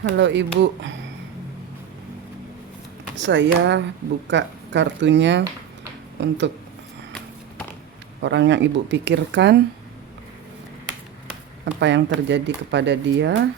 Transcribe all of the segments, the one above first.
Halo Ibu, saya buka kartunya untuk orang yang Ibu pikirkan, apa yang terjadi kepada dia.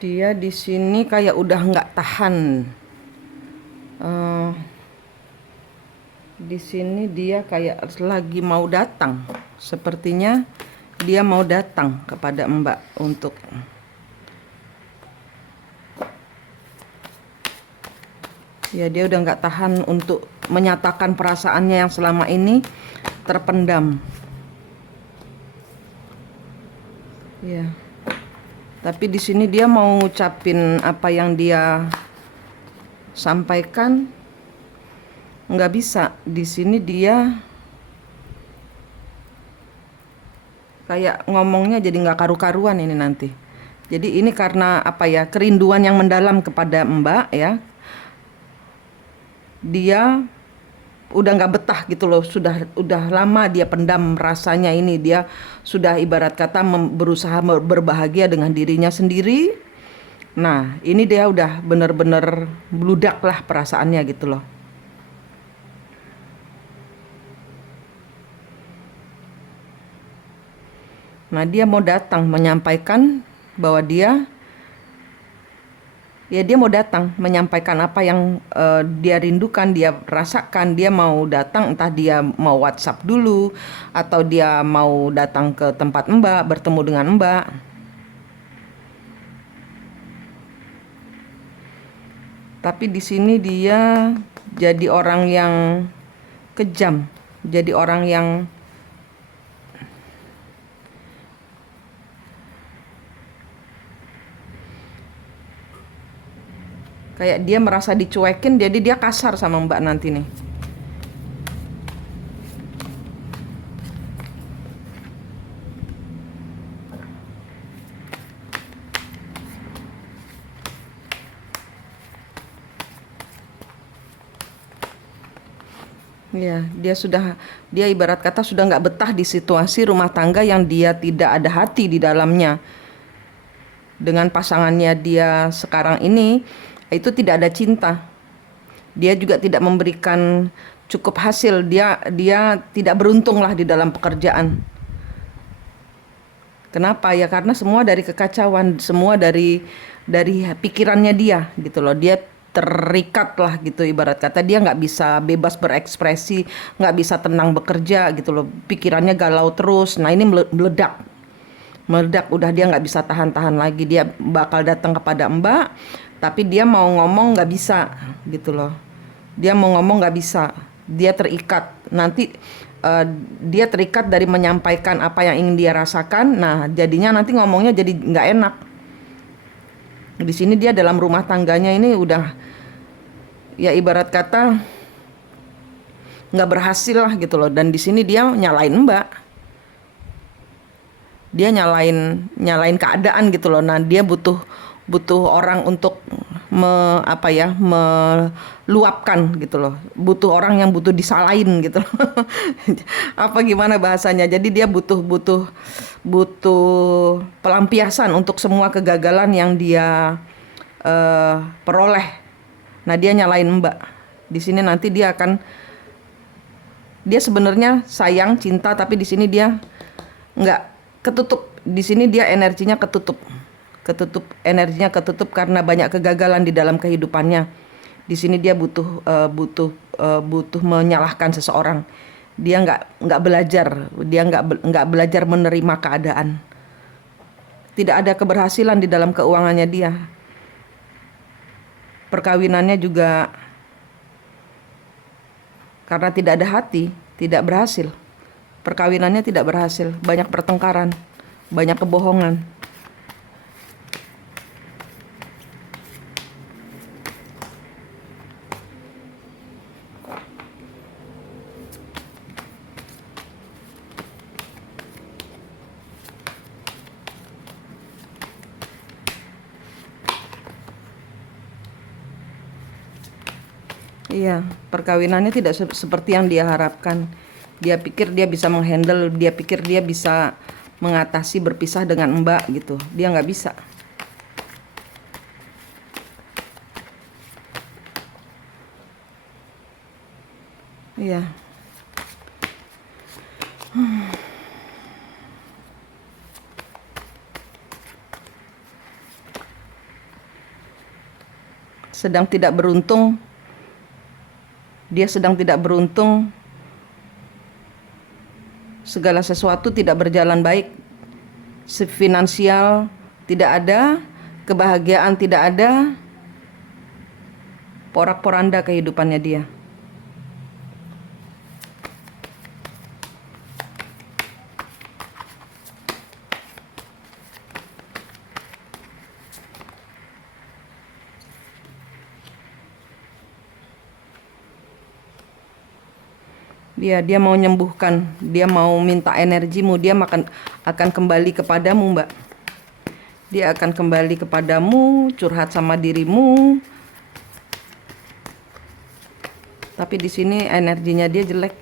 Dia di sini kayak udah nggak tahan. Di sini dia kayak lagi mau datang. Sepertinya dia mau datang kepada Mbak untuk ya, dia udah nggak tahan untuk menyatakan perasaannya yang selama ini terpendam. Ya. Tapi di sini dia mau ngucapin apa yang dia sampaikan, nggak bisa. Di sini dia kayak ngomongnya jadi nggak karu-karuan ini nanti. Jadi ini karena apa ya, kerinduan yang mendalam kepada Mbak ya. Dia udah nggak betah gitu loh, udah lama dia pendam rasanya ini. Dia sudah ibarat kata berusaha berbahagia dengan dirinya sendiri. Nah ini dia udah bener-bener bludak lah perasaannya gitu loh. Nah dia mau datang menyampaikan bahwa dia mau datang menyampaikan apa yang dia rindukan, dia rasakan. Dia mau datang, entah dia mau WhatsApp dulu atau dia mau datang ke tempat Mbak, bertemu dengan Mbak. Tapi di sini dia jadi orang yang kejam, jadi orang yang kayak dia merasa dicuekin, jadi dia kasar sama Mbak nanti nih. Ya, dia ibarat kata sudah nggak betah di situasi rumah tangga yang dia tidak ada hati di dalamnya. Dengan pasangannya dia sekarang ini, itu tidak ada cinta. Dia juga tidak memberikan cukup hasil. Dia tidak beruntung lah di dalam pekerjaan. Kenapa ya? Karena semua dari kekacauan, semua dari pikirannya dia gitu loh. Dia terikat lah gitu, ibarat kata dia nggak bisa bebas berekspresi, nggak bisa tenang bekerja gitu loh. Pikirannya galau terus. Nah ini meledak, udah dia nggak bisa tahan-tahan lagi. Dia bakal datang kepada Mbak, tapi dia mau ngomong nggak bisa gitu loh. Dia mau ngomong nggak bisa, dia terikat. Nanti dia terikat dari menyampaikan apa yang ingin dia rasakan. Nah jadinya nanti ngomongnya jadi nggak enak. Di sini dia dalam rumah tangganya ini udah ya ibarat kata nggak berhasil lah gitu loh. Dan di sini dia nyalain Mbak, dia nyalain keadaan gitu loh. Nah dia butuh orang untuk meluapkan gitu loh, butuh orang yang butuh disalahin gitu loh. Apa gimana bahasanya, jadi dia butuh pelampiasan untuk semua kegagalan yang dia peroleh. Nah dia nyalain Mbak di sini. Nanti dia sebenarnya sayang cinta, tapi di sini dia nggak, ketutup. Di sini dia energinya ketutup karena banyak kegagalan di dalam kehidupannya. Di sini dia butuh menyalahkan seseorang. Dia nggak belajar, nggak belajar menerima keadaan. Tidak ada keberhasilan di dalam keuangannya dia. Perkawinannya juga karena tidak ada hati, tidak berhasil. Perkawinannya tidak berhasil, banyak pertengkaran, banyak kebohongan. Iya, perkawinannya tidak seperti yang dia harapkan. Dia pikir dia bisa menghandle, dia pikir dia bisa mengatasi berpisah dengan Mbak gitu. Dia nggak bisa. Iya. Sedang tidak beruntung, dia sedang tidak beruntung, segala sesuatu tidak berjalan baik, finansial tidak ada, kebahagiaan tidak ada, porak-poranda kehidupannya dia. Dia mau menyembuhkan, dia mau minta energimu, dia akan kembali kepadamu, Mbak. Dia akan kembali kepadamu, curhat sama dirimu. Tapi di sini energinya dia jelek.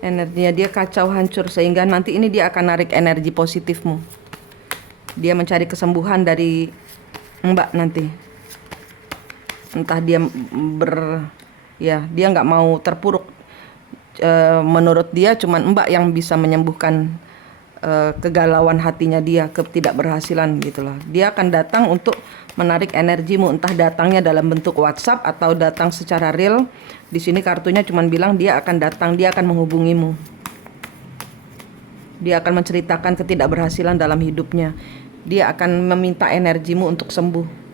Energinya dia kacau, hancur, sehingga nanti ini dia akan narik energi positifmu. Dia mencari kesembuhan dari Mbak nanti. Entah dia dia nggak mau terpuruk. Menurut dia cuman Mbak yang bisa menyembuhkan kegalauan hatinya dia, ketidakberhasilan gitulah. Dia akan datang untuk menarik energimu, entah datangnya dalam bentuk WhatsApp atau datang secara real. Di sini kartunya cuman bilang dia akan datang, dia akan menghubungimu. Dia akan menceritakan ketidakberhasilan dalam hidupnya. Dia akan meminta energimu untuk sembuh.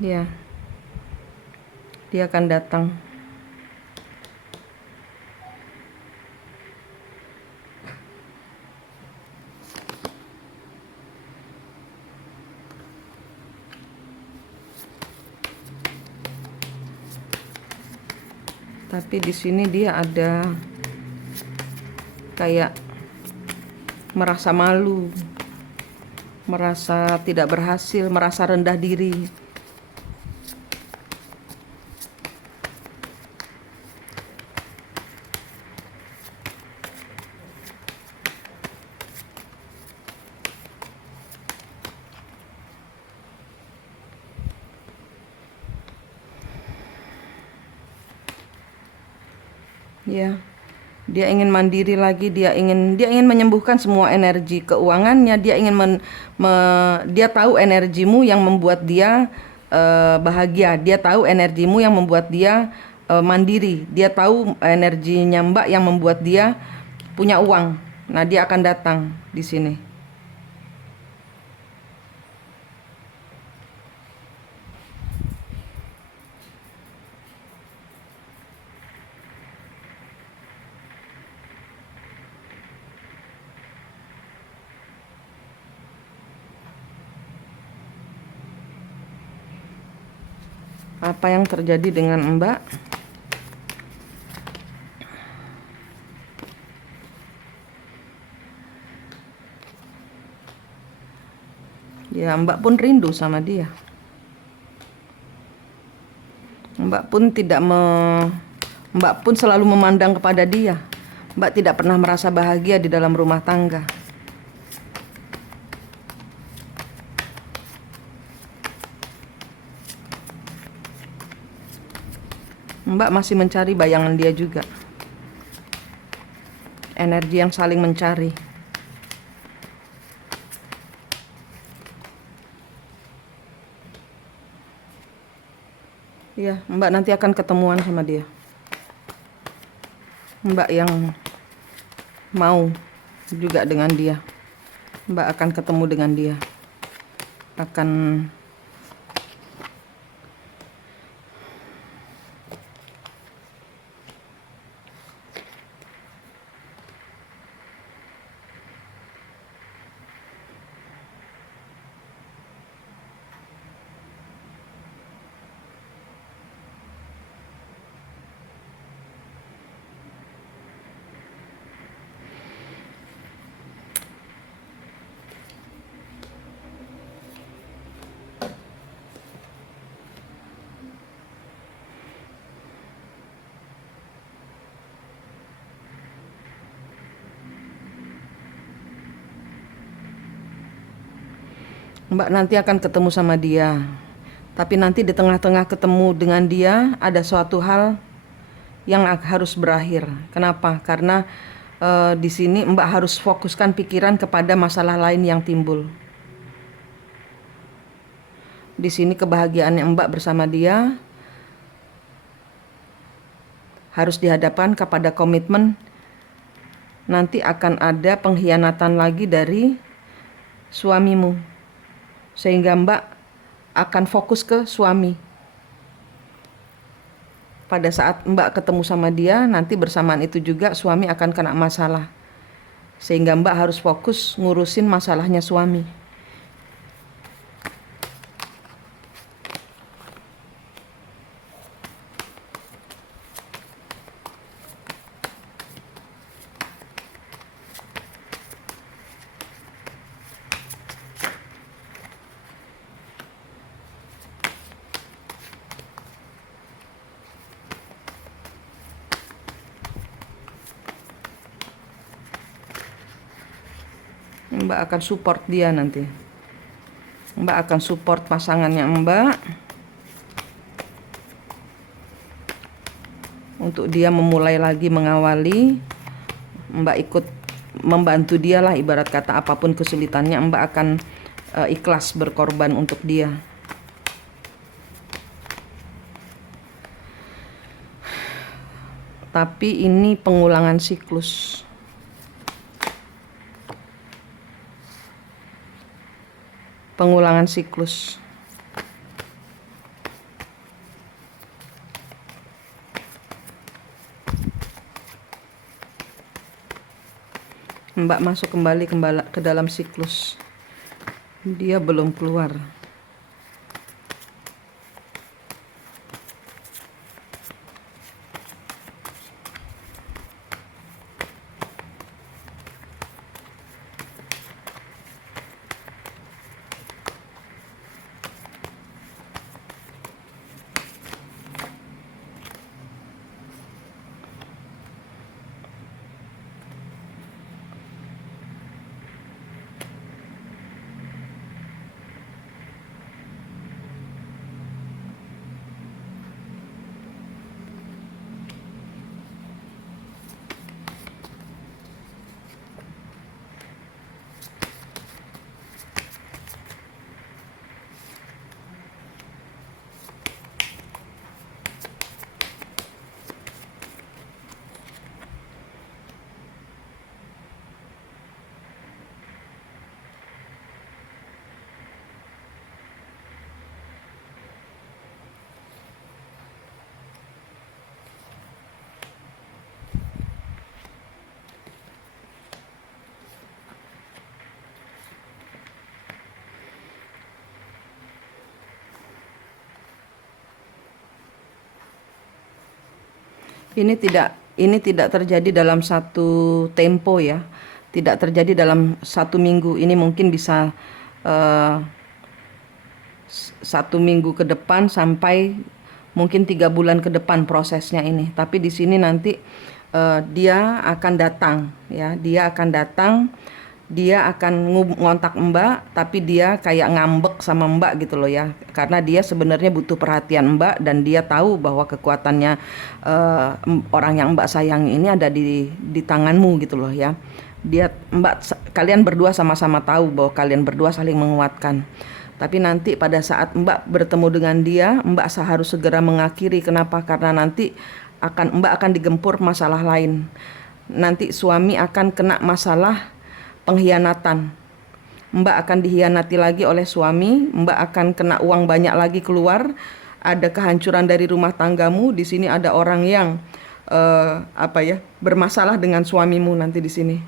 Ya, dia akan datang. Tapi di sini dia ada kayak merasa malu, merasa tidak berhasil, merasa rendah diri. Ya, dia ingin mandiri lagi, dia ingin menyembuhkan semua energi keuangannya, dia tahu energimu yang membuat dia bahagia, dia tahu energimu yang membuat dia mandiri, dia tahu energinya Mbak yang membuat dia punya uang. Nah, dia akan datang di sini. Apa yang terjadi dengan Mbak? Ya, Mbak pun rindu sama dia. Mbak pun tidak me Mbak pun selalu memandang kepada dia. Mbak tidak pernah merasa bahagia di dalam rumah tangga. Mbak masih mencari bayangan dia juga. Energi yang saling mencari. Iya, Mbak nanti akan ketemuan sama dia. Mbak yang mau juga dengan dia. Mbak akan ketemu dengan dia. Akan Mbak nanti akan ketemu sama dia. Tapi nanti di tengah-tengah ketemu dengan dia ada suatu hal yang harus berakhir. Kenapa? Karena di sini Mbak harus fokuskan pikiran kepada masalah lain yang timbul. Di sini kebahagiaannya Mbak bersama dia harus dihadapkan kepada komitmen. Nanti akan ada pengkhianatan lagi dari suamimu, sehingga Mbak akan fokus ke suami. Pada saat Mbak ketemu sama dia, nanti bersamaan itu juga suami akan kena masalah, sehingga Mbak harus fokus ngurusin masalahnya suami. Mbak akan support dia nanti. Mbak akan support pasangannya Mbak untuk dia memulai lagi mengawali. Mbak ikut membantu dia lah, ibarat kata apapun kesulitannya Mbak akan ikhlas berkorban untuk dia. Tapi ini pengulangan siklus. Pengulangan siklus. Mbak masuk kembali ke dalam siklus. Dia belum keluar. Ini tidak terjadi dalam satu tempo ya. Tidak terjadi dalam satu minggu. Ini mungkin bisa eh, satu minggu ke depan sampai mungkin 3 bulan ke depan prosesnya ini. Tapi di sini nanti dia akan datang ya. Dia akan datang. Dia akan ngontak Mbak, tapi dia kayak ngambek sama Mbak gitu loh ya. Karena dia sebenarnya butuh perhatian Mbak dan dia tahu bahwa kekuatannya orang yang Mbak sayangi ini ada di tanganmu gitu loh ya. Kalian berdua sama-sama tahu bahwa kalian berdua saling menguatkan. Tapi nanti pada saat Mbak bertemu dengan dia, Mbak harus segera mengakhiri. Kenapa? Karena nanti Mbak akan digempur masalah lain. Nanti suami akan kena masalah pengkhianatan. Mbak akan dihianati lagi oleh suami, Mbak akan kena uang banyak lagi keluar, ada kehancuran dari rumah tanggamu. Di sini ada orang yang bermasalah dengan suamimu nanti di sini.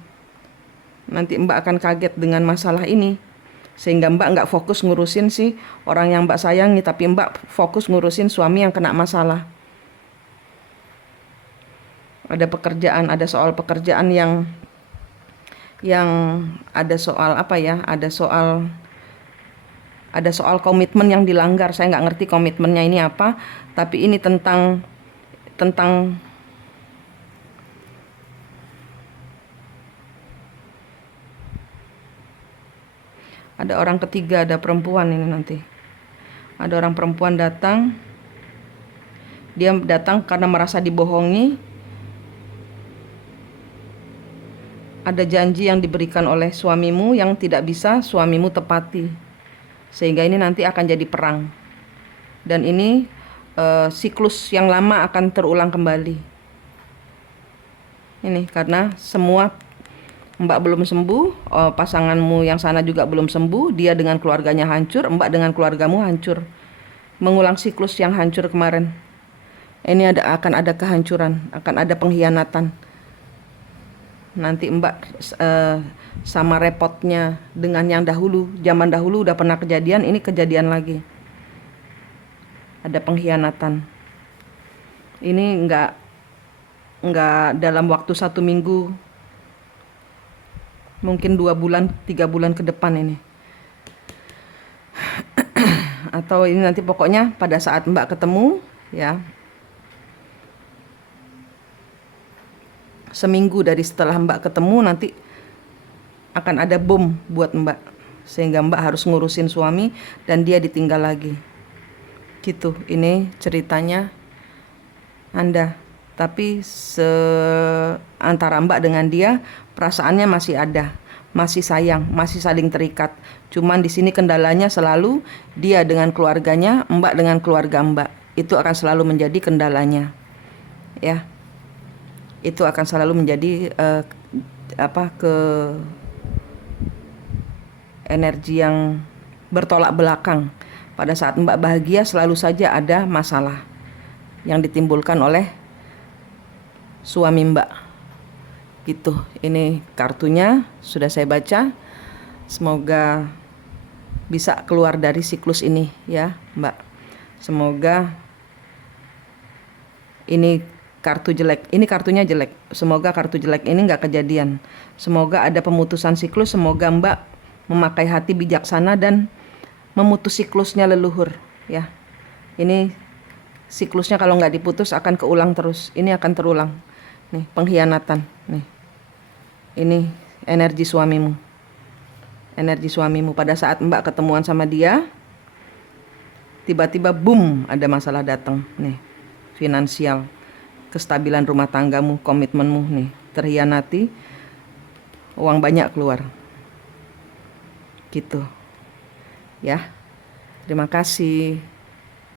Nanti Mbak akan kaget dengan masalah ini, sehingga Mbak nggak fokus ngurusin si orang yang Mbak sayangi, tapi Mbak fokus ngurusin suami yang kena masalah. Ada pekerjaan, ada soal pekerjaan yang ada soal ada soal komitmen yang dilanggar. Saya nggak ngerti komitmennya ini apa, tapi ini tentang Ada orang ketiga, ada perempuan ini nanti. Ada orang perempuan datang. Dia datang karena merasa dibohongi. Ada janji yang diberikan oleh suamimu yang tidak bisa suamimu tepati. Sehingga ini nanti akan jadi perang. Dan ini siklus yang lama akan terulang kembali. Ini karena semua Mbak belum sembuh, pasanganmu yang sana juga belum sembuh, dia dengan keluarganya hancur, Mbak dengan keluargamu hancur. Mengulang siklus yang hancur kemarin. Ini akan ada kehancuran, akan ada pengkhianatan. Nanti Mbak sama repotnya dengan yang dahulu, zaman dahulu udah pernah kejadian, ini kejadian lagi. Ada pengkhianatan. Ini nggak dalam waktu 1 minggu, mungkin 2 bulan, 3 bulan ke depan ini. Atau ini nanti pokoknya pada saat Mbak ketemu, ya. Seminggu dari setelah Mbak ketemu nanti akan ada bom buat Mbak. Sehingga Mbak harus ngurusin suami dan dia ditinggal lagi. Gitu, ini ceritanya Anda. Tapi antara Mbak dengan dia perasaannya masih ada, masih sayang, masih saling terikat. Cuman di sini kendalanya selalu dia dengan keluarganya, Mbak dengan keluarga Mbak. Itu akan selalu menjadi kendalanya. Ya. Itu akan selalu menjadi energi yang bertolak belakang. Pada saat Mbak bahagia selalu saja ada masalah yang ditimbulkan oleh suami Mbak. Gitu. Ini kartunya sudah saya baca. Semoga bisa keluar dari siklus ini ya, Mbak. Semoga ini kartu jelek, ini kartunya jelek. Semoga kartu jelek ini nggak kejadian. Semoga ada pemutusan siklus. Semoga Mbak memakai hati bijaksana dan memutus siklusnya leluhur. Ya, ini siklusnya kalau nggak diputus akan keulang terus. Ini akan terulang. Nih pengkhianatan. Nih, ini energi suamimu. Energi suamimu pada saat Mbak ketemuan sama dia, tiba-tiba boom ada masalah datang. Nih, finansial. Kestabilan rumah tanggamu, komitmenmu nih terhianati, uang banyak keluar. Gitu. Ya. Terima kasih.